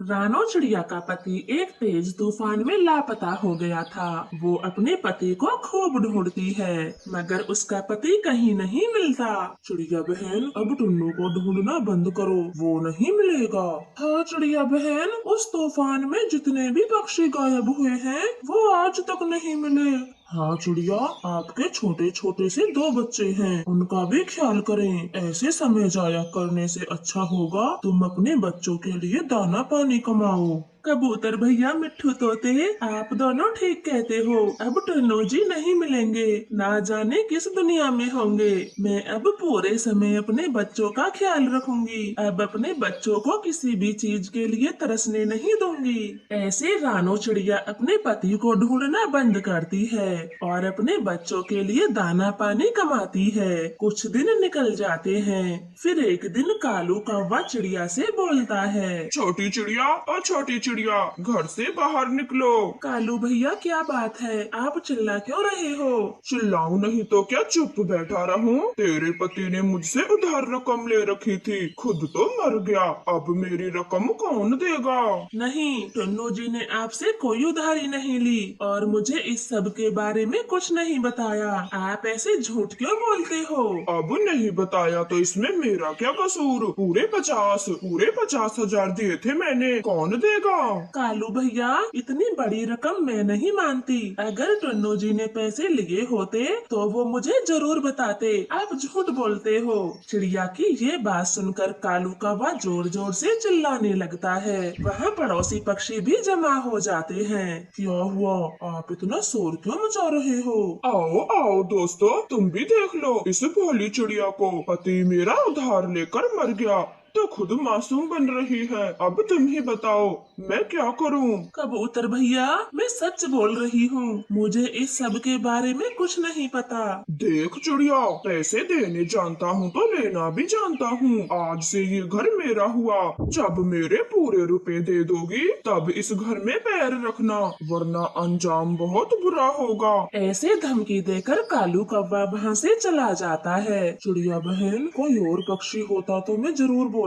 रानो चिड़िया का पति एक तेज तूफान में लापता हो गया था। वो अपने पति को खूब ढूंढती है, मगर उसका पति कहीं नहीं मिलता। चिड़िया बहन, अब टुन्नू को ढूंढना बंद करो, वो नहीं मिलेगा। हाँ चिड़िया बहन, उस तूफान में जितने भी पक्षी गायब हुए हैं, वो आज तक नहीं मिले। हाँ चिड़िया, आपके छोटे छोटे से दो बच्चे हैं, उनका भी ख्याल करें। ऐसे समय जाया करने से अच्छा होगा तुम अपने बच्चों के लिए दाना पानी कमाओ। कबूतर भैया, मिट्ठू तोते, आप दोनों ठीक कहते हो। अब टुन्नू जी नहीं मिलेंगे, ना जाने किस दुनिया में होंगे। मैं अब पूरे समय अपने बच्चों का ख्याल रखूंगी। अब अपने बच्चों को किसी भी चीज के लिए तरसने नहीं दूंगी। ऐसे रानो चिड़िया अपने पति को ढूंढना बंद करती है और अपने बच्चों के लिए दाना पानी कमाती है। कुछ दिन निकल जाते हैं। फिर एक दिन कालू कौवा चिड़िया से बोलता है। छोटी चिड़िया और छोटी चिड़िया, घर से बाहर निकलो। कालू भैया, क्या बात है? आप चिल्ला क्यों रहे हो? चिल्लाऊं नहीं तो क्या चुप बैठा रहूं? तेरे पति ने मुझसे उधार रकम ले रखी थी, खुद तो मर गया, अब मेरी रकम कौन देगा? नहीं, टुन्नू जी ने आपसे कोई उधारी नहीं ली और मुझे इस सब के बारे में कुछ नहीं बताया। आप ऐसे झूठ क्यों बोलते हो? अब नहीं बताया तो इसमें मेरा क्या कसूर? पूरे 50,000 दिए थे मैंने, कौन देगा? कालू भैया, इतनी बड़ी रकम मैं नहीं मानती। अगर टुन्नू जी ने पैसे लिए होते तो वो मुझे जरूर बताते। आप झूठ बोलते हो। चिड़िया की ये बात सुनकर कालू कौवा जोर जोर से चिल्लाने लगता है। वहाँ पड़ोसी पक्षी भी जमा हो जाते हैं। क्या हुआ? आप इतना शोर क्यों मचा रहे हो? आओ आओ दोस्तों, तुम भी देख लो इस भोली चिड़िया को। पति मेरा उधार लेकर मर गया तो खुद मासूम बन रही है। अब तुम ही बताओ मैं क्या करूं? कबूतर भैया, मैं सच बोल रही हूँ। मुझे इस सब के बारे में कुछ नहीं पता। देख चिड़िया, पैसे देने जानता हूँ तो लेना भी जानता हूँ। आज से ये घर मेरा हुआ। जब मेरे पूरे रुपए दे दोगी तब इस घर में पैर रखना, वरना अंजाम बहुत बुरा होगा। ऐसे धमकी देकर कालू कौवा वहाँ से चला जाता है। चिड़िया बहन, कोई और पक्षी होता तो मैं जरूर बोलता।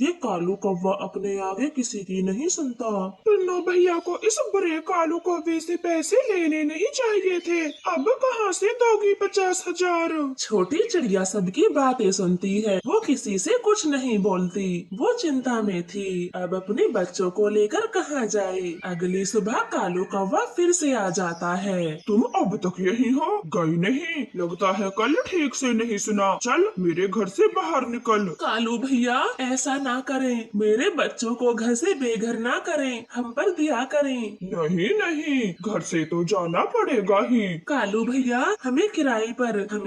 ये कालू कौवा अपने आगे किसी की नहीं सुनता। टुन्नू भैया को इस बुरे कालू कौवे से पैसे लेने नहीं चाहिए थे। अब कहाँ से दोगी 50,000? छोटी चिड़िया सबकी बातें सुनती है, वो किसी से कुछ नहीं बोलती। वो चिंता में थी, अब अपने बच्चों को लेकर कहाँ जाए। अगली सुबह कालू कौवा फिर से आ जाता है। तुम अब तक यही हो, गई नहीं? लगता है कल ठीक से नहीं सुना। चल मेरे घर से बाहर निकल। कालू भैया, ऐसा ना करें, मेरे बच्चों को घर से बेघर ना करें, हम पर दया करें। नहीं नहीं, घर से तो जाना पड़ेगा ही। कालू भैया, हमें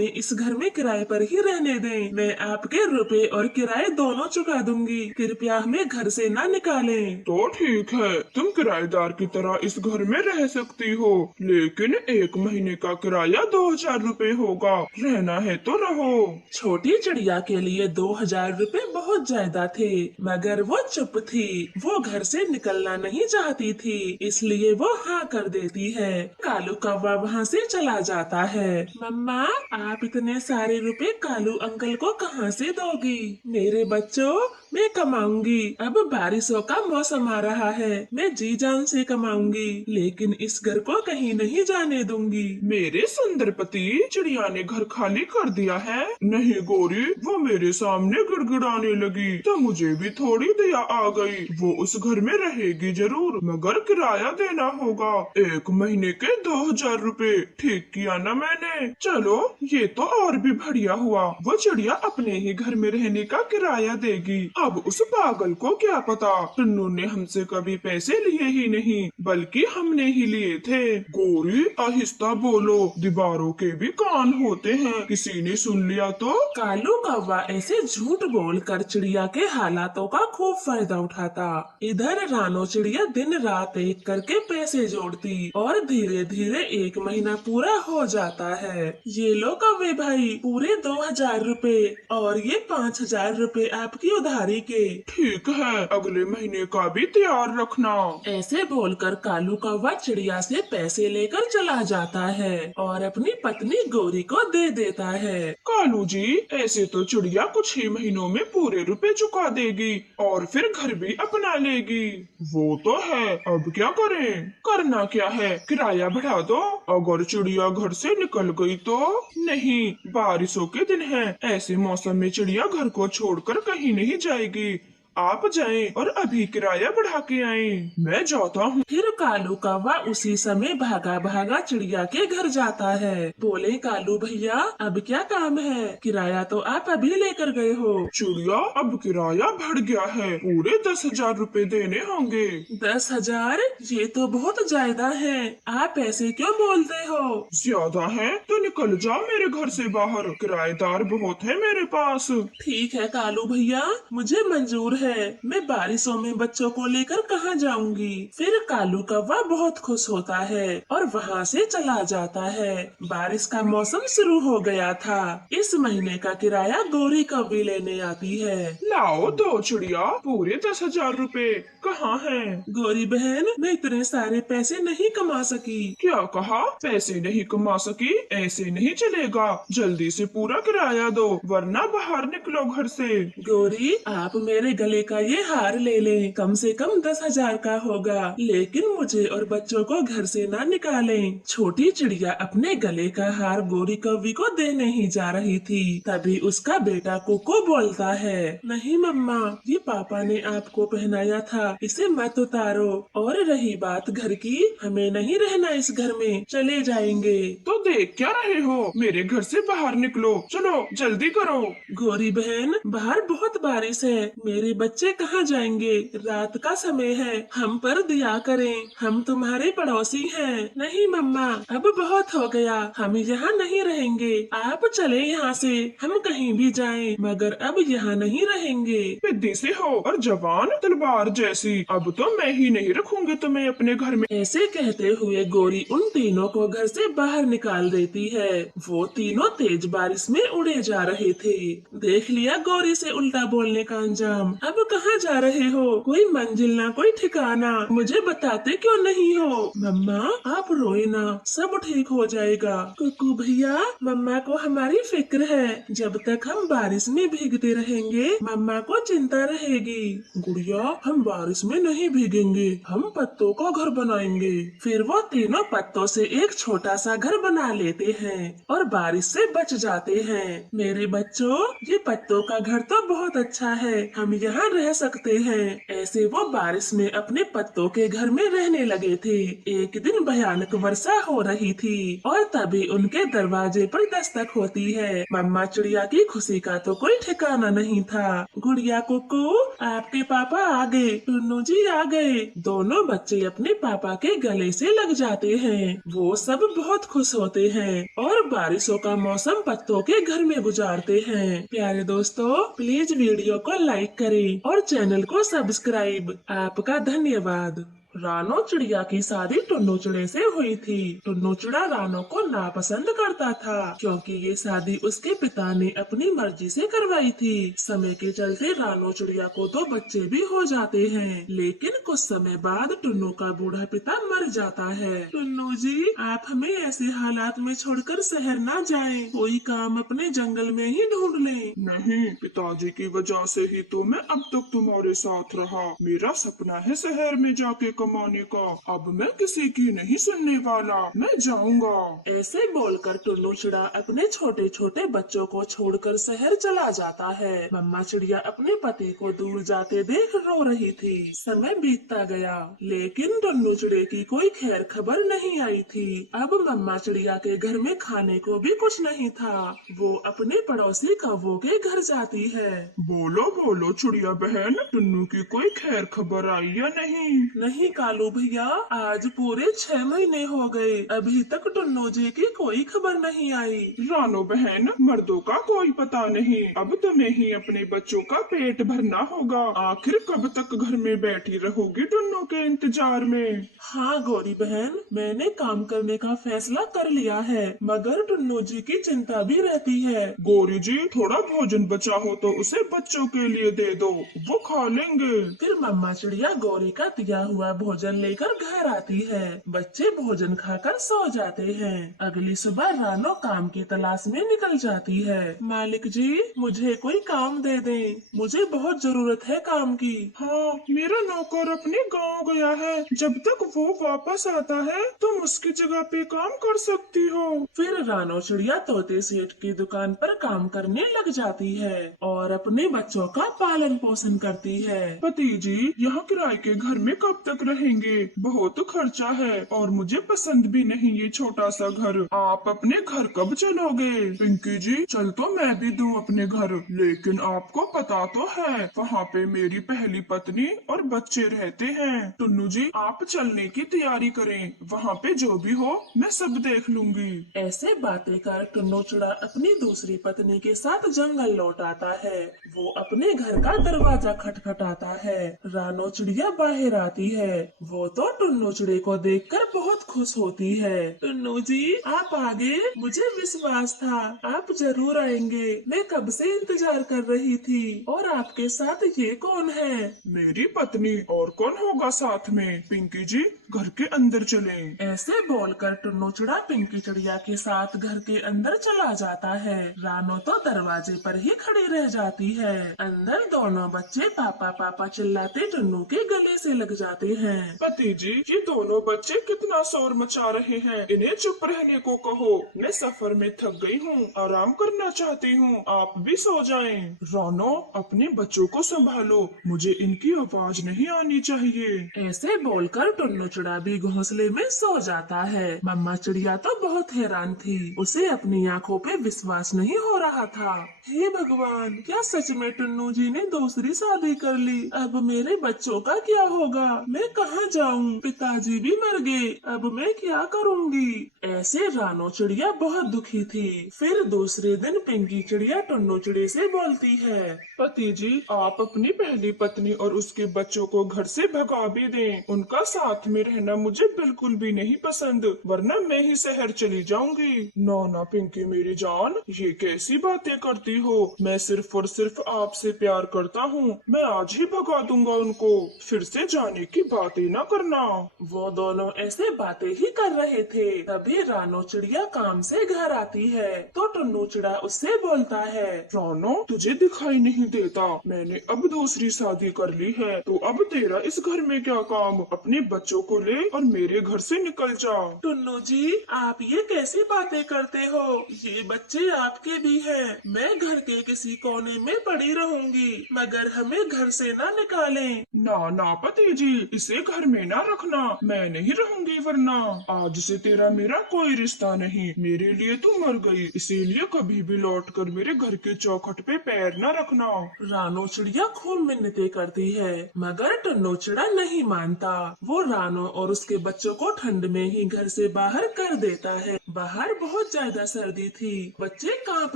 इस घर में किराए पर ही रहने दें। मैं आपके रुपए और किराए दोनों चुका दूंगी। कृपया हमें घर से ना निकालें। तो ठीक है, तुम किराएदार की तरह इस घर में रह सकती हो, लेकिन 1 महीने का किराया 2,000 रुपए होगा। रहना है तो रहो। छोटी चिड़िया के लिए 2,000 रुपए बहुत ज्यादा थे, मगर वो चुप थी। वो घर से निकलना नहीं चाहती थी, इसलिए वो हाँ कर देती है। कालू कौवा वहाँ से चला जाता है। मम्मा, आप इतने सारे रुपए कालू अंकल को कहाँ से दोगी? मेरे बच्चों, मैं कमाऊंगी। अब बारिशों का मौसम आ रहा है, मैं जी जान से कमाऊंगी, लेकिन इस घर को कहीं नहीं जाने दूंगी। मेरे सुंदर पति, चिड़िया ने घर खाली कर दिया है? नहीं गोरी, वो मेरे सामने गिड़गिड़ाने लगी तो मुझे भी थोड़ी दया आ गई। वो उस घर में रहेगी जरूर, मगर किराया देना होगा। 1 महीने के 2,000 रुपए। ठीक किया ना मैंने? चलो ये तो और भी बढ़िया हुआ, वो चिड़िया अपने ही घर में रहने का किराया देगी। अब उस पागल को क्या पता, टुन्नू ने हमसे कभी पैसे लिए ही नहीं, बल्कि हमने ही लिए थे। गोरी, आहिस्ता बोलो, दीवारों के भी कान होते हैं, किसी ने सुन लिया तो? कालू कौवा ऐसे झूठ बोलकर चिड़िया के हालातों का खूब फायदा उठाता। इधर रानो चिड़िया दिन रात एक करके पैसे जोड़ती और धीरे धीरे 1 महीना पूरा हो जाता है। ये लो कौवे भाई, पूरे 2,000 रुपए और ये 5,000 रुपए आपकी उधारी के। ठीक है, अगले महीने का भी तैयार रखना। ऐसे बोलकर कालू कौवा चिड़िया से पैसे लेकर चला जाता है और अपनी पत्नी गोरी को दे देता है। कालू जी, ऐसे तो चिड़िया कुछ ही महीनों में पूरे रुपए पे चुका देगी और फिर घर भी अपना लेगी। वो तो है, अब क्या करें? करना क्या है, किराया बढ़ा दो। अगर चिड़िया घर से निकल गई तो? नहीं, बारिशों के दिन हैं, ऐसे मौसम में चिड़िया घर को छोड़कर कहीं नहीं जाएगी। आप जाएं और अभी किराया बढ़ा के आएं। मैं जाता हूँ। फिर कालू कौवा उसी समय भागा भागा चिड़िया के घर जाता है। बोले, कालू भैया अब क्या काम है? किराया तो आप अभी लेकर गए हो। चिड़िया, अब किराया बढ़ गया है, पूरे 10,000 रुपए देने होंगे। 10,000? ये तो बहुत ज्यादा है, आप ऐसे क्यों बोलते हो? ज्यादा है तो निकल जाओ मेरे घर से बाहर, किराएदार बहुत है मेरे पास। ठीक है कालू भैया, मुझे मंजूर है। मैं बारिशों में बच्चों को लेकर कहाँ जाऊंगी। फिर कालू कौवा बहुत खुश होता है और वहाँ से चला जाता है। बारिश का मौसम शुरू हो गया था। इस महीने का किराया गौरी कौवी लेने आती है। लाओ दो चिड़िया, पूरे 10,000 रुपए कहाँ हैं? गौरी बहन, मैं इतने सारे पैसे नहीं कमा सकी। क्या कहा? पैसे नहीं कमा सकी? ऐसे नहीं चलेगा, जल्दी से पूरा किराया दो वरना बाहर निकलो घर से। गौरी, आप मेरे गले का ये हार ले लें, कम से कम 10,000 का होगा, लेकिन मुझे और बच्चों को घर से ना निकालें। छोटी चिड़िया अपने गले का हार गौरी कौवी को देने ही जा रही थी, तभी उसका बेटा कुकू बोलता है, नहीं मम्मा, ये पापा ने आपको पहनाया था, इसे मत उतारो। और रही बात घर की, हमें नहीं रहना इस घर में, चले जाएंगे। तो देख क्या रहे हो, मेरे घर से बाहर निकलो, चलो जल्दी करो। गौरी बहन, बाहर बहुत बारिश है, मेरे बच्चे कहाँ जाएंगे? रात का समय है, हम पर दया करें, हम तुम्हारे पड़ोसी हैं। नहीं मम्मा, अब बहुत हो गया, हम यहाँ नहीं रहेंगे, आप चले यहाँ से, हम कहीं भी जाएं, मगर अब यहाँ नहीं रहेंगे। पिद्दी से हो और जवान तलवार जैसी, अब तो मैं ही नहीं रखूंगी तुम्हें अपने घर में। ऐसे कहते हुए गौरी उन तीनों को घर से बाहर निकाल देती है। वो तीनों तेज बारिश में उड़े जा रहे थे। देख लिया गौरी से उल्टा बोलने का अंजाम। अब कहाँ जा रहे हो? कोई मंजिल ना कोई ठिकाना, मुझे बताते क्यों नहीं हो? मम्मा, आप रोए ना, सब ठीक हो जाएगा। कुकू भैया, मम्मा को हमारी फिक्र है, जब तक हम बारिश में भीगते रहेंगे मम्मा को चिंता रहेगी। गुड़िया, हम बारिश में नहीं भीगेंगे, हम पत्तों का घर बनाएंगे। फिर वो तीनों पत्तों से एक छोटा सा घर बना लेते हैं और बारिश से बच जाते हैं। मेरे बच्चों, ये पत्तों का घर तो बहुत अच्छा है, हम यहाँ रह सकते हैं। ऐसे वो बारिश में अपने पत्तों के घर में रहने लगे थे। एक दिन भयानक वर्षा हो रही थी और तभी उनके दरवाजे पर दस्तक होती है। मम्मा चिड़िया की खुशी का तो कोई ठिकाना नहीं था। गुड़िया कुकू, आपके पापा आ गए, टुन्नू जी आ गए। दोनों बच्चे अपने पापा के गले से लग जाते हैं। वो सब बहुत खुश होते हैं और बारिशों का मौसम पत्तों के घर में गुजारते हैं। प्यारे दोस्तों, प्लीज वीडियो को लाइक करें और चैनल को सब्सक्राइब। आपका धन्यवाद। रानो चिड़िया की शादी टुन्नू चिड़े से हुई थी। टुन्नू चिड़ा रानो को नापसंद करता था क्योंकि ये शादी उसके पिता ने अपनी मर्जी से करवाई थी। समय के चलते रानो चिड़िया को तो बच्चे भी हो जाते हैं, लेकिन कुछ समय बाद टुन्नू का बूढ़ा पिता मर जाता है। टुन्नू जी, आप हमें ऐसे हालात में छोड़कर शहर ना जाएं, कोई काम अपने जंगल में ही ढूंढ लें। नहीं, पिताजी की वजह से ही तो मैं अब तक तुम्हारे साथ रहा। मेरा सपना है शहर में जाके कमाने का। अब मैं किसी की नहीं सुनने वाला, मैं जाऊंगा। ऐसे बोलकर टुन्नू चिड़ा अपने छोटे छोटे बच्चों को छोड़कर शहर चला जाता है। मम्मा चिड़िया अपने पति को दूर जाते देख रो रही थी। समय बीतता गया, लेकिन टुन्नू चिड़े की कोई खैर खबर नहीं आई थी। अब मम्मा चिड़िया के घर में खाने को भी कुछ नहीं था। वो अपने पड़ोसी कौवों के घर जाती है। बोलो बोलो चिड़िया बहन, टुन्नू की कोई खैर खबर आई या नहीं? नहीं कालू भैया, आज पूरे 6 महीने हो गए, अभी तक टुन्नू जी की कोई खबर नहीं आई। रानो बहन, मर्दों का कोई पता नहीं, अब तुम्हें ही अपने बच्चों का पेट भरना होगा। आखिर कब तक घर में बैठी रहोगी टुन्नू के इंतजार में? हाँ गौरी बहन, मैंने काम करने का फैसला कर लिया है, मगर टुन्नू जी की चिंता भी रहती है। गौरी जी, थोड़ा भोजन बचा हो तो उसे बच्चों के लिए दे दो, वो खा लेंगे। फिर मम्मा चिड़िया गौरी का दिया हुआ भोजन लेकर घर आती है। बच्चे भोजन खाकर सो जाते हैं। अगली सुबह रानो काम की तलाश में निकल जाती है। मालिक जी, मुझे कोई काम दे दें, मुझे बहुत जरूरत है काम की। हाँ, मेरा नौकर अपने गांव गया है। जब तक वो वापस आता है तुम उसकी जगह पे काम कर सकती हो। फिर रानो चिड़िया तोते सेठ की दुकान पर काम करने लग जाती है और अपने बच्चों का पालन पोषण करती है। पति जी, यहाँ किराए के घर में कब तक रहेंगे? बहुत खर्चा है और मुझे पसंद भी नहीं ये छोटा सा घर। आप अपने घर कब चलोगे? पिंकी जी, चल तो मैं भी दूं अपने घर, लेकिन आपको पता तो है वहाँ पे मेरी पहली पत्नी और बच्चे रहते हैं। टुन्नू जी, आप चलने की तैयारी करें, वहाँ पे जो भी हो मैं सब देख लूंगी। ऐसे बातें कर टुन्नू चिड़ा अपनी दूसरी पत्नी के साथ जंगल लौट आता है। वो अपने घर का दरवाजा खटखटाता है। रानो चिड़िया बाहर आती है। वो तो टुन्नू चिड़े को देखकर बहुत खुश होती है। टुन्नू जी, आप आ गए, मुझे विश्वास था आप जरूर आएंगे। मैं कब से इंतजार कर रही थी। और आपके साथ ये कौन है? मेरी पत्नी, और कौन होगा साथ में? पिंकी जी, घर के अंदर चलें। ऐसे बोलकर टुन्नू चिड़ा पिंकी चिड़िया के साथ घर के अंदर चला जाता है। रानो तो दरवाजे पर ही खड़ी रह जाती है। अंदर दोनों बच्चे पापा पापा चिल्लाते टुन्नू के गले से लग जाते हैं। पति जी, ये दोनों बच्चे कितना शोर मचा रहे हैं, इन्हें चुप रहने को कहो। मैं सफर में थक गई हूँ, आराम करना चाहती हूँ, आप भी सो जाएं। रानो, अपने बच्चों को संभालो, मुझे इनकी आवाज नहीं आनी चाहिए। ऐसे बोलकर टुन्नू चिड़ा भी घोंसले में सो जाता है। मम्मा चिड़िया तो बहुत हैरान थी। उसे अपनी आंखों पे विश्वास नहीं हो रहा था। हे भगवान, क्या सच में टुन्नू जी ने दूसरी शादी कर ली? अब मेरे बच्चों का क्या होगा? मैं कहाँ जाऊँ? पिताजी भी मर गए, अब मैं क्या करूँगी? ऐसे रानो चिड़िया बहुत दुखी थी। फिर दूसरे दिन पिंकी चिड़िया टुन्नू चिड़े से बोलती है, पति जी, आप अपनी पहली पत्नी और उसके बच्चों को घर से भगा भी दें। उनका साथ में रहना मुझे बिल्कुल भी नहीं पसंद, वरना मैं ही शहर चली जाऊंगी। ना पिंकी मेरी जान, ये कैसी बातें करती हो? मैं सिर्फ और सिर्फ आपसे प्यार करता हूँ। मैं आज ही भगा दूंगा उनको, फिर से जाने की बातें न करना। वो दोनों ऐसे बातें ही कर रहे थे। तभी रानो चिड़िया काम से घर आती है तो टुन्नू चिड़ा उससे बोलता है, रानो, तुझे दिखाई नहीं देता? मैंने अब दूसरी शादी कर ली है, तो अब तेरा इस घर में क्या काम? अपने बच्चों को ले और मेरे घर से निकल जा। टुन्नू जी, आप ये कैसी बातें करते हो? ये बच्चे आपके भी हैं। मैं घर के किसी कोने में पड़ी रहूंगी, मगर हमें घर से ना निकालें। ना पति जी, इसे घर में ना रखना, मैं नहीं रहूंगी, वरना आज से तेरा मेरा कोई रिश्ता नहीं। मेरे लिए तू मर गई, इसीलिए कभी भी लौटकर मेरे घर के चौखट पे पैर न रखना। रानो चिड़िया खूब मिन्नतें करती है, मगर टुन्नू चिड़ा नहीं मानता। वो रानो और उसके बच्चों को ठंड में ही घर से बाहर कर देता है। बाहर बहुत ज्यादा सर्दी थी, बच्चे कांप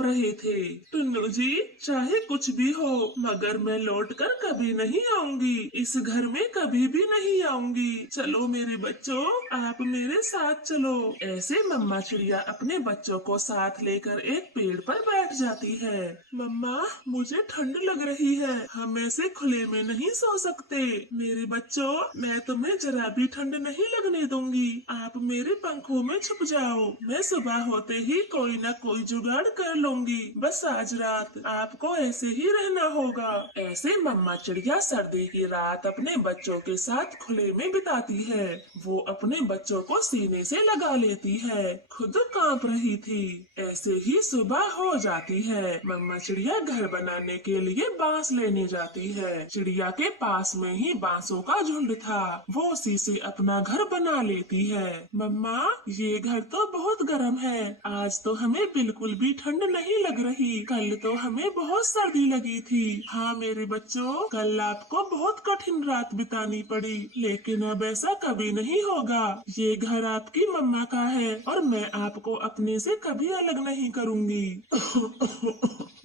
रहे थे। टुन्नू जी, चाहे कुछ भी हो, मगर मैं लौटकर कभी नहीं आऊंगी। इस घर में कभी भी नहीं आऊंगी। चलो मेरे बच्चों, आप मेरे साथ चलो। ऐसे मम्मा चिड़िया अपने बच्चों को साथ लेकर एक पेड़ पर बैठ जाती है। मम्मा, मुझे ठंड लग रही है, हम ऐसे खुले में नहीं सो सकते। मेरे बच्चों, मैं तुम्हें जरा भी ठंड नहीं लगने दूंगी। आप मेरे पंखों में छुप जाओ, मैं सुबह होते ही कोई न कोई जुगाड़ कर लूंगी। बस आज रात आपको ऐसे ही रहना होगा। ऐसे मम्मा चिड़िया सर्दी की रात अपने बच्चों के साथ खुले में बिताती है। वो अपने बच्चों को सीने से लगा लेती है, खुद कांप रही थी। ऐसे ही सुबह हो जाती है। मम्मा चिड़िया घर बनाने के लिए बांस लेने जाती है। चिड़िया के पास में ही बांसों का झुंड था। वो उसी से अपना घर बना लेती है। मम्मा, ये घर तो बहुत गर्म है। आज तो हमें बिल्कुल भी ठंड नहीं लग रही। कल तो हमें बहुत सर्दी लगी थी। हाँ मेरे बच्चों, कल आपको बहुत कठिन रात बितानी पड़ी, लेकिन अब ऐसा कभी नहीं होगा। ये घर आपकी मम्मा का है और मैं आपको अपने से कभी अलग नहीं करूँगी।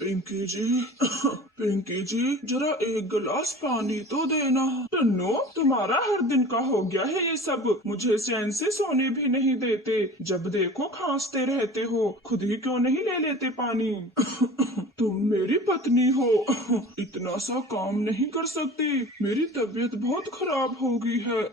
पिंकी जी पिंकी जी, जरा एक गिलास पानी तो देना। टन्नू, तुम्हारा हर दिन का हो गया है ये सब। मुझे चैन से सोने भी नहीं देते। जब देखो खांसते रहते हो। खुद ही क्यों नहीं ले लेते पानी? तुम मेरी पत्नी हो, इतना सा काम नहीं कर सकती। मेरी तबीयत बहुत खराब हो गई है।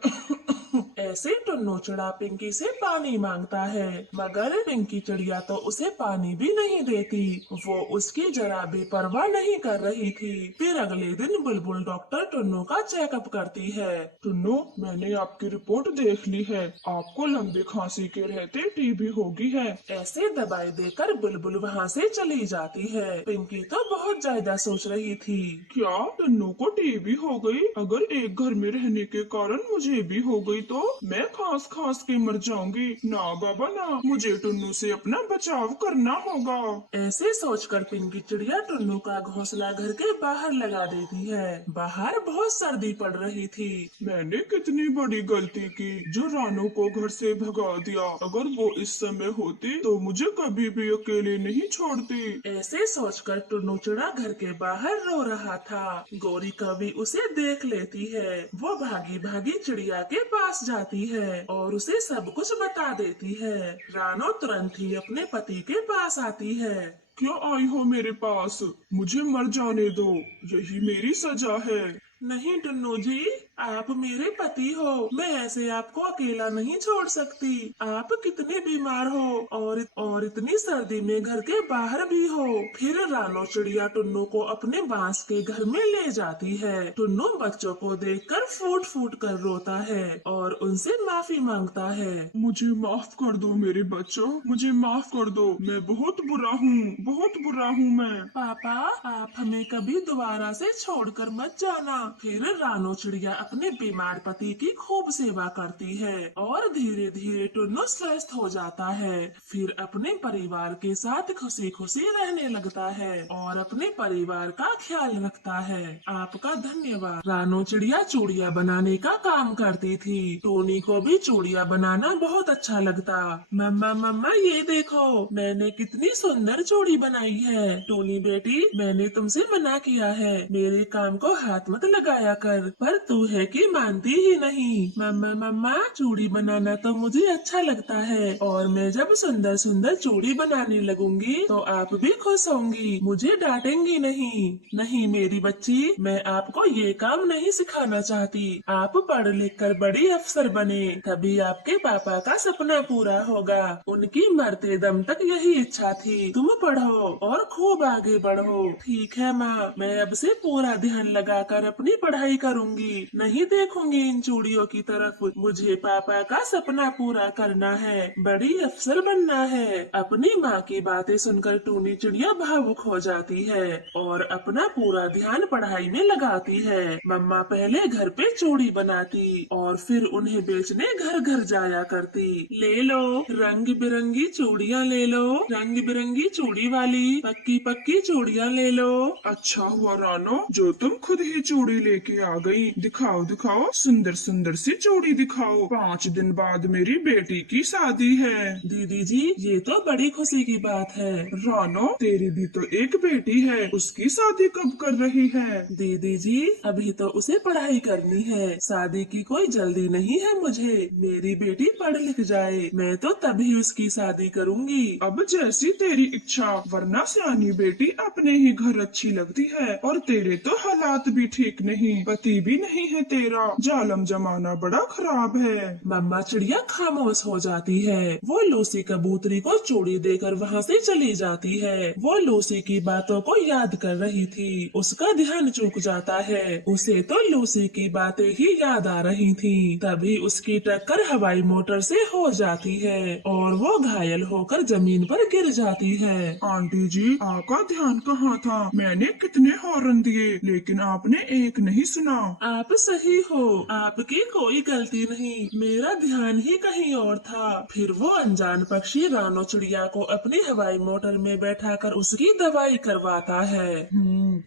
ऐसे टुन्नू चिड़ा पिंकी से पानी मांगता है, मगर पिंकी चिड़िया तो उसे पानी भी नहीं देती। वो उसकी जरा भी परवाह नहीं कर रही थी। फिर अगले दिन बुलबुल डॉक्टर टुन्नू का चेकअप करती है। टुन्नू, मैंने आपकी रिपोर्ट देख ली है। आपको लंबी खांसी के रहते टीबी हो गई है। ऐसे दवाई देकर बुलबुल वहाँ से चली जाती है। पिंकी तो बहुत ज्यादा सोच रही थी। क्या टन्नू को टीबी हो गई? अगर एक घर में रहने के कारण मुझे भी हो गई तो मैं खांस खांस के मर जाऊंगी। ना बाबा ना, मुझे टुन्नू से अपना बचाव करना होगा। ऐसे सोचकर पिंकी चिड़िया टुन्नू का घोंसला घर के बाहर लगा देती है। बाहर बहुत सर्दी पड़ रही थी। मैंने कितनी बड़ी गलती की जो रानू को घर से भगा दिया। अगर वो इस समय होती तो मुझे कभी भी अकेले नहीं छोड़ती। ऐसे सोचकर टुन्नू चिड़ा घर के बाहर रो रहा था। गोरी कभी उसे देख लेती है। वो भागी भागी चिड़िया के पास जाती है और उसे सब कुछ बता देती है। रानो तुरंत ही अपने पति के पास आती है। क्यों आई हो मेरे पास? मुझे मर जाने दो, यही मेरी सजा है। नहीं टुन्नू जी, आप मेरे पति हो। मैं ऐसे आपको अकेला नहीं छोड़ सकती। आप कितने बीमार हो और इतनी सर्दी में घर के बाहर भी हो। फिर रानो चिड़िया टुन्नू को अपने बांस के घर में ले जाती है। टुन्नू बच्चों को देखकर फूट फूट कर रोता है और उनसे माफी मांगता है। मुझे माफ कर दो मेरे बच्चों, मुझे माफ कर दो। मैं बहुत बुरा हूँ, बहुत बुरा हूँ मैं। पापा, आप हमें कभी दोबारा से छोड़कर मत जाना। फिर रानो चिड़िया अपने बीमार पति की खूब सेवा करती है और धीरे धीरे टुन्नू स्वस्थ हो जाता है। फिर अपने परिवार के साथ खुशी खुशी रहने लगता है और अपने परिवार का ख्याल रखता है। आपका धन्यवाद। रानो चिड़िया चूड़िया बनाने का काम करती थी। टोनी को भी चूड़िया बनाना बहुत अच्छा लगता। मम्मा मम्मा, ये देखो मैंने कितनी सुंदर चूड़ी बनाई है। टोनी बेटी, मैंने तुमसे मना किया है, मेरे काम को हाथ मत लगाया कर, पर तू है कि मानती ही नहीं। मम्मा मम्मा, चूड़ी बनाना तो मुझे अच्छा लगता है और मैं जब सुंदर सुंदर चूड़ी बनाने लगूंगी तो आप भी खुश होंगी, मुझे डांटेंगी नहीं। नहीं मेरी बच्ची, मैं आपको ये काम नहीं सिखाना चाहती। आप पढ़ लिख कर बड़ी अफसर बने, तभी आपके पापा का सपना पूरा होगा। उनकी मरते दम तक यही इच्छा थी। तुम पढ़ो और खूब आगे बढ़ो। ठीक है माँ, मैं अब से पूरा ध्यान लगाकर अपनी पढ़ाई करूंगी। नहीं देखूंगी इन चूड़ियों की तरफ। मुझे पापा का सपना पूरा करना है, बड़ी अफसर बनना है। अपनी माँ की बातें सुनकर टूनी चिड़िया भावुक हो जाती है और अपना पूरा ध्यान पढ़ाई में लगाती है। मम्मा पहले घर पे चूड़ी बनाती और फिर उन्हें बेचने घर घर जाया करती। ले लो रंग बिरंगी चूड़ियाँ, ले लो रंग बिरंगी चूड़ी वाली पक्की पक्की चूड़ियाँ ले लो। अच्छा हुआ रानो जो तुम खुद ही चूड़ी लेके आ गई। दिखाओ दिखाओ, सुंदर सुंदर सी चूड़ी दिखाओ। 5 दिन बाद मेरी बेटी की शादी है। दीदी जी, ये तो बड़ी खुशी की बात है। रानो, तेरी भी तो एक बेटी है, उसकी शादी कब कर रही है? दीदी जी, अभी तो उसे पढ़ाई करनी है, शादी की कोई जल्दी नहीं है मुझे। मेरी बेटी पढ़ लिख जाए, मैं तो तभी उसकी शादी करूंगी। अब जैसी तेरी इच्छा, वरना सियानी बेटी अपने ही घर अच्छी लगती है और तेरे तो हालात भी ठीक नहीं, पति भी नहीं है तेरा। जालम जमाना बड़ा खराब है। मम्मा चिड़िया खामोश हो जाती है। वो लूसी कबूतरी को चूड़ी देकर वहाँ से चली जाती है। वो लूसी की बातों को याद कर रही थी, उसका ध्यान चूक जाता है। उसे तो लूसी की बातें ही याद आ रही थी। तभी उसकी टक्कर हवाई मोटर से हो जाती है और वो घायल होकर जमीन पर गिर जाती है। आंटी जी, आपका ध्यान कहाँ था? मैंने कितने हॉर्न दिए लेकिन आपने एक नहीं सुना। आप सही हो, आपकी कोई गलती नहीं, मेरा ध्यान ही कहीं और था। फिर वो अनजान पक्षी रानो चिड़िया को अपनी हवाई मोटर में बैठाकर उसकी दवाई करवाता है।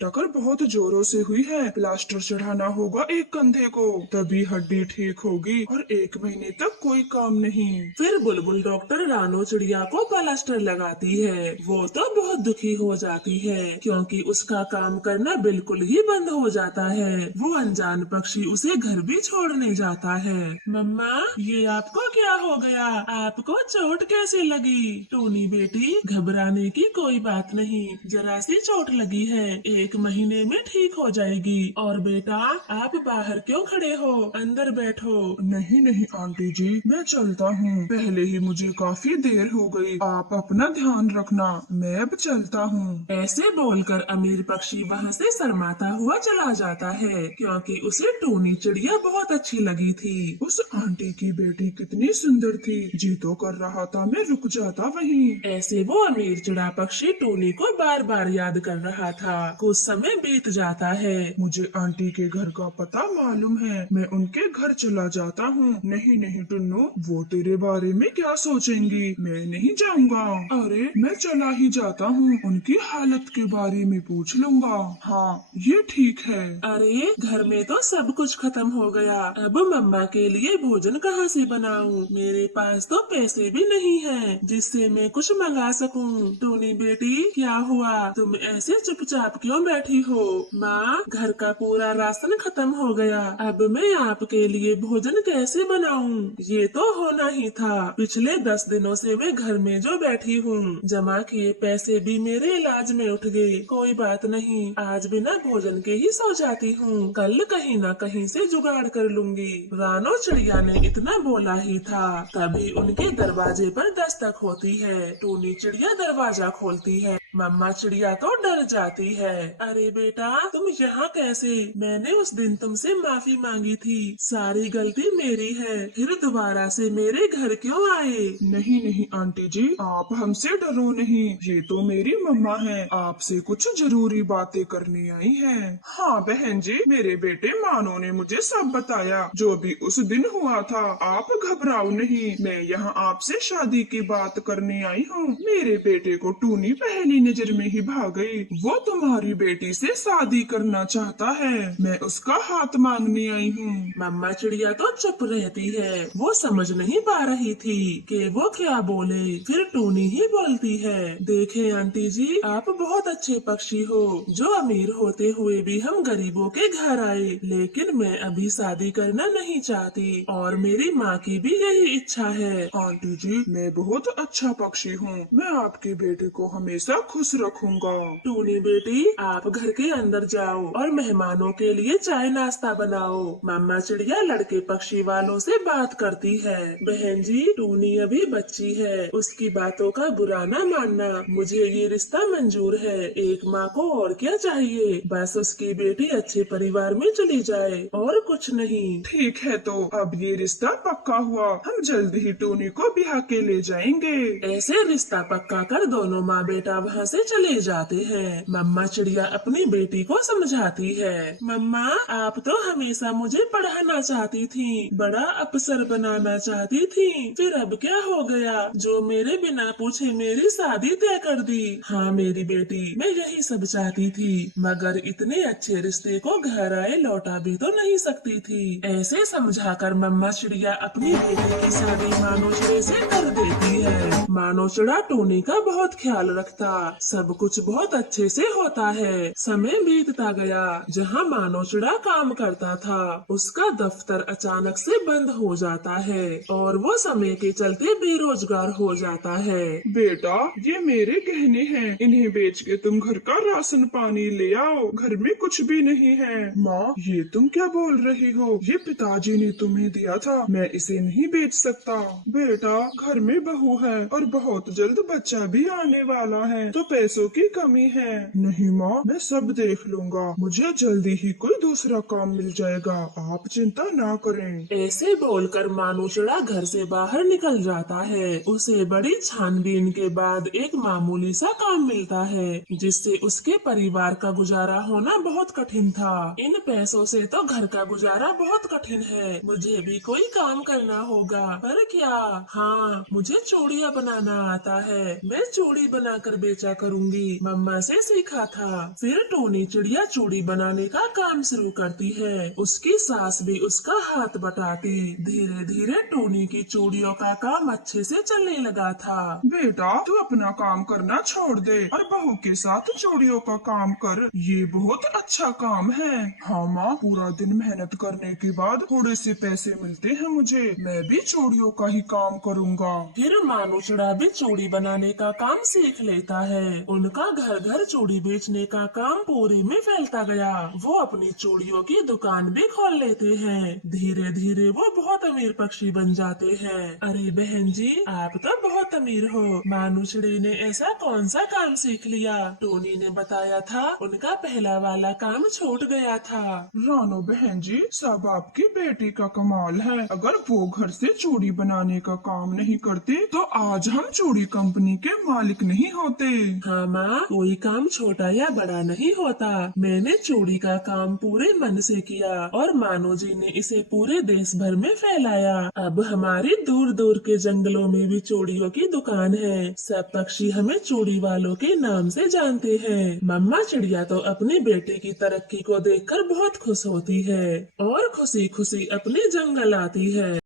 टक्कर बहुत जोरों से हुई है। प्लास्टर चढ़ाना होगा एक कंधे को, तभी हड्डी ठीक होगी, और 1 महीने तक कोई काम नहीं। फिर बुलबुल डॉक्टर रानो चिड़िया को प्लास्टर लगाती है। वो तो बहुत दुखी हो जाती है क्योंकि उसका काम करना बिल्कुल ही बंद हो जाता है। वो अनजान पक्षी उसे घर भी छोड़ने जाता है। मम्मा, ये आपको क्या हो गया? आपको चोट कैसे लगी? टूनी बेटी, घबराने की कोई बात नहीं, जरा सी चोट लगी है, 1 महीने में ठीक हो जाएगी। और बेटा, आप बाहर क्यों खड़े हो? अंदर बैठो। नहीं नहीं आंटी जी, मैं चलता हूँ, पहले ही मुझे काफी देर हो गई। आप अपना ध्यान रखना, मैं अब चलता हूँ। ऐसे बोलकर अमीर पक्षी वहाँ से शर्माता हुआ चला जाता है क्योंकि उसे टूनी चिड़िया बहुत अच्छी लगी थी। उस आंटी की बेटी कितनी सुंदर थी, जी तो कर रहा था मैं रुक जाता वहीं। ऐसे वो अमीर चिड़ा पक्षी टूनी को बार बार याद कर रहा था। कुछ समय बीत जाता है। मुझे आंटी के घर का पता मालूम है, मैं उनके घर चला जाता हूँ। नहीं नहीं टुन्नू, वो तेरे बारे में क्या सोचेंगी, मैं नहीं जाऊँगा। अरे मैं चला ही जाता हूँ, उनकी हालत के बारे में पूछ लूँगा। हाँ ये ठीक है। अरे घर में तो सब कुछ खत्म हो गया, अब मम्मा के लिए भोजन कहाँ से बनाऊं? मेरे पास तो पैसे भी नहीं हैं जिससे मैं कुछ मंगा सकूं। टूनी बेटी, क्या हुआ? तुम ऐसे चुपचाप क्यों बैठी हो? माँ, घर का पूरा राशन खत्म हो गया, अब मैं आपके लिए भोजन कैसे बनाऊं? ये तो होना ही था। पिछले 10 दिनों से मैं घर में जो बैठी हूँ, जमा किए पैसे भी मेरे इलाज में उठ गए। कोई बात नहीं, आज बिना भोजन के ही सो जाती हूँ, कल कहीं न कहीं से जुगाड़ कर लूंगी। रानो चिड़िया ने इतना बोला ही था, तभी उनके दरवाजे पर दस्तक होती है। टूनी चिड़िया दरवाजा खोलती है। मम्मा चिड़िया तो डर जाती है। अरे बेटा, तुम यहाँ कैसे? मैंने उस दिन तुमसे माफी मांगी थी, सारी गलती मेरी है, फिर दोबारा से मेरे घर क्यों आए? नहीं नहीं आंटी जी, आप हमसे डरो नहीं, ये तो मेरी मम्मा है, आपसे कुछ जरूरी बातें करनी आई है। हाँ बहन जी, मेरे बेटे मानो ने मुझे सब बताया, जो भी उस दिन हुआ था। आप घबराओ नहीं, मैं यहाँ आपसे शादी की बात करने आई हूँ। मेरे बेटे को टूनी पहली नजर में ही भाग गई। वो तुम्हारी बेटी से शादी करना चाहता है, मैं उसका हाथ मांगने आई हूँ। मम्मा चिड़िया तो चुप रहती है। वो समझ नहीं पा रही थी कि वो क्या बोले। फिर टूनी ही बोलती है, देखें आंटी जी, आप बहुत अच्छे पक्षी हो, जो अमीर होते हुए भी हम गरीबों के घर आए, लेकिन मैं अभी शादी करना नहीं चाहती और मेरी माँ की भी यही इच्छा है। आंटी जी, मैं बहुत अच्छा पक्षी हूँ, मैं आपके बेटे को हमेशा खुश रखूंगा। टूनी बेटी, आप घर के अंदर जाओ और मेहमानों के लिए चाय नाश्ता बनाओ। मम्मा चिड़िया लड़के पक्षी वालों से बात करती है। बहन जी, टूनी अभी बच्ची है, उसकी बातों का बुरा न मानना, मुझे ये रिश्ता मंजूर है। एक माँ को और क्या चाहिए, बस उसकी बेटी अच्छे परिवार में चली जाए, और कुछ नहीं। ठीक है, तो अब ये रिश्ता पक्का हुआ, हम जल्द ही टूनी को ब्याह के ले जाएंगे। ऐसे रिश्ता पक्का कर दोनों माँ बेटा वहाँ से चले जाते हैं। मम्मा चिड़िया अपनी बेटी को समझाती है, मम्मा, आप तो हमेशा मुझे पढ़ाना चाहती थी, बड़ा अफसर बनाना चाहती थी, फिर अब क्या हो गया जो मेरे बिना पूछे मेरी शादी तय कर दी? हाँ मेरी बेटी, मैं यही सब चाहती थी, मगर इतने अच्छे रिश्ते को घर आए लौटा भी तो नहीं सकती थी। ऐसे समझाकर मम्मा चिड़िया अपनी बेटी की शादी मानो चिड़े से कर देती है। मानो चिड़ा टूनी का बहुत ख्याल रखता, सब कुछ बहुत अच्छे से होता है। समय बीतता गया। जहाँ मानो चिड़ा काम करता था, उसका दफ्तर अचानक से बंद हो जाता है और वो समय के चलते बेरोजगार हो जाता है। बेटा, ये मेरे गहने हैं, इन्हें बेच के तुम घर का राशन पानी ले आओ, घर में कुछ भी नहीं है। माँ, ये तुम क्या बोल रही हो? ये पिताजी ने तुम्हें दिया था, मैं इसे नहीं बेच सकता। बेटा, घर में बहू है और बहुत जल्द बच्चा भी आने वाला है, तो तो पैसों की कमी है। नहीं माँ, मैं सब देख लूँगा, मुझे जल्दी ही कोई दूसरा काम मिल जाएगा, आप चिंता ना करें। ऐसे बोलकर मानू चिड़ा घर से बाहर निकल जाता है। उसे बड़ी छानबीन के बाद एक मामूली सा काम मिलता है, जिससे उसके परिवार का गुजारा होना बहुत कठिन था। इन पैसों से तो घर का गुजारा बहुत कठिन है, मुझे भी कोई काम करना होगा। पर क्या? हाँ, मुझे चूड़ियाँ बनाना आता है, मैं चूड़ी बनाकर बेचा करूँगी, मम्मा से सीखा था। फिर टोनी चिड़िया चूड़ी बनाने का काम शुरू करती है। उसकी सास भी उसका हाथ बटाती। धीरे धीरे टोनी की चूड़ियों का काम अच्छे से चलने लगा था। बेटा, तू अपना काम करना छोड़ दे और बहू के साथ चूड़ियों का काम कर, ये बहुत अच्छा काम है। हाँ माँ, पूरा दिन मेहनत करने के बाद थोड़े से पैसे मिलते हैं मुझे, मैं भी चूड़ियों का ही काम करूँगा। फिर मानू चिड़ा भी चूड़ी बनाने का काम सीख लेता है। उनका घर घर चूड़ी बेचने का काम पूरे में फैलता गया। वो अपनी चूड़ियों की दुकान भी खोल लेते हैं। धीरे धीरे वो बहुत अमीर पक्षी बन जाते हैं। अरे बहन जी, आप तो बहुत अमीर हो। मानू चिड़ी ने ऐसा कौन सा काम सीख लिया? टोनी ने बताया था उनका पहला वाला काम छूट गया था। रानो बहन जी, सब आपकी बेटी का कमाल है। अगर वो घर से चूड़ी बनाने का काम नहीं करती तो आज हम चूड़ी कंपनी के मालिक नहीं होते। हाँ माँ, कोई काम छोटा या बड़ा नहीं होता। मैंने चूड़ी का काम पूरे मन से किया और मानो जी ने इसे पूरे देश भर में फैलाया। अब हमारी दूर दूर के जंगलों में भी चूड़ियों की दुकान है। सब पक्षी हमें चूड़ी वालों के नाम से जानते हैं। मम्मा चिड़िया तो अपनी बेटे की तरक्की को देखकर बहुत खुश होती है और खुशी खुशी अपने जंगल आती है।